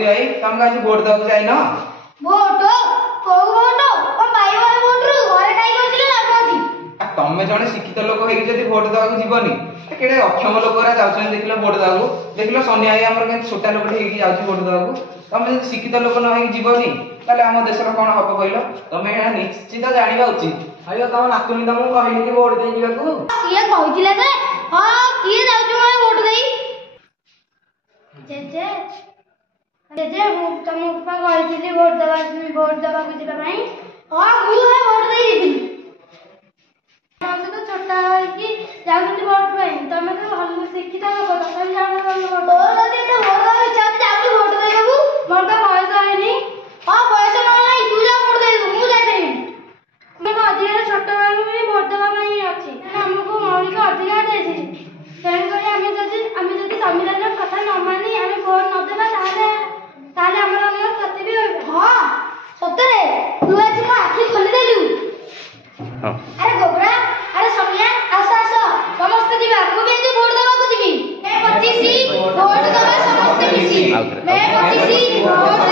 शक्ति भाई तुम आज वोट दବାକୁ ଯାଇନ वोट को वोट ओ भाई भाई वोट रू घरे काई बसिले लाभ अछि तमे जने शिक्षित लोक हेकि जदी वोट दବାକୁ जीवनी केडे अक्षम लोकरा जाउछन देखिलो वोट दବାକୁ देखिलो सोनिया भाई हमर के छोटा लोक हेकि जाउछि वोट दବାକୁ तमे जदी शिक्षित लोक न हेकि जीवनी ताले हम देशर कोन हब कहलो तमे एना निश्चित जानिबा उचित अयो तम नातुनी तमु कहिली कि वोट देई जीवाकू किए कहिथिले जे हां किए जाउछि मोय वोट देई जेजे जेजे तुमको पा कहिथिली वोट दबा को जिबा भाई हां मु है वोट देई दिबी हम तो छोटा है कि जाउछि वोट भाई तमे तो हम शिक्षित लोक तमे जानो वोट ओ जदी तो वोट दबा इच्छा जाउछि वोट देबू मोर तो बयस हैनी हां बयस न नाही तू जा वोट देबू मु जाई देबी हमको अधिकार छोट बेलू ही वोट देबा ପାଇଁ ଅଛି हमको मौलिक अधिकार ଦେଇଛି ତେଣୁ କରି ଆମେ ଯଦି संविधान କଥା न मानी ଆମେ वोट न देबा ताले हमर अनेक क्षति भी होइबो हां सतरे तू आज का आखि खोली देलु हां अरे गोबरा अरे सोनिया आस समस्त दिबा मु भी जे वोट देबा को दिबी मैं 25 वोट देबा समस्त मिसी मैं 25 वोट